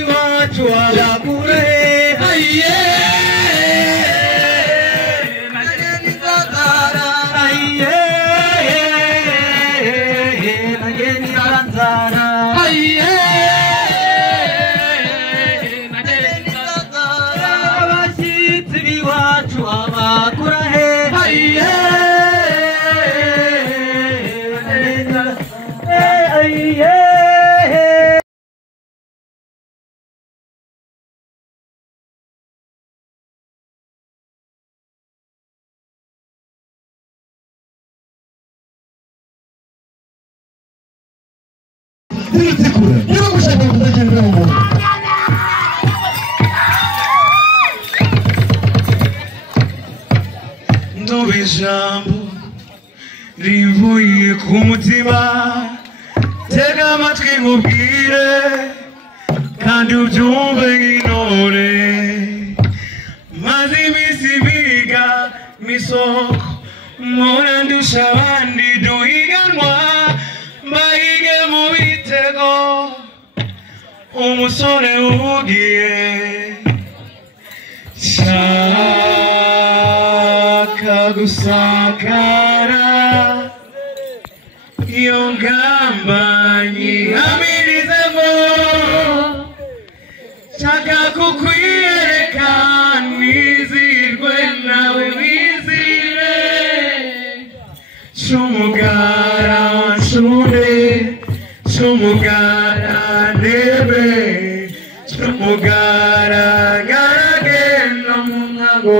iwacu abakure aye nageni nzara aye nageni nzara aye nageni nzara abashitsi biwacu abakura he aye aye Ndobe jambo rivuye ku mutima tega amatwi nkubwire kandi ubyumve nk'intore maze iminsi biga misoko mpora ndusha abandi duhiganwa mbahige mu bitego umusore uhugiye shaka gusakara iyo ngamba nyihamirizemo shaka kukwiyereka nizirwe nawe wizire shumugara nshure shumugara nebe shumugara garagenda mu ntango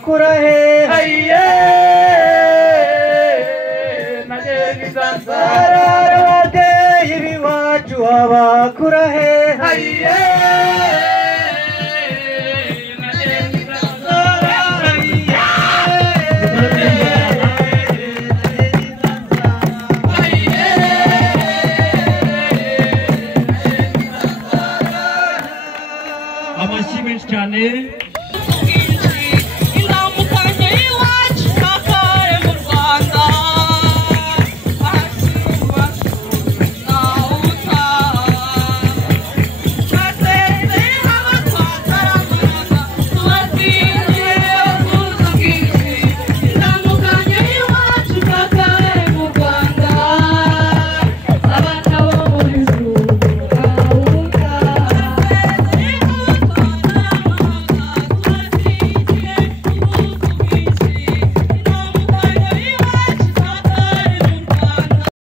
abakura he aye ababyeyi b'iwacu abakura he aye amashyi menshi cyane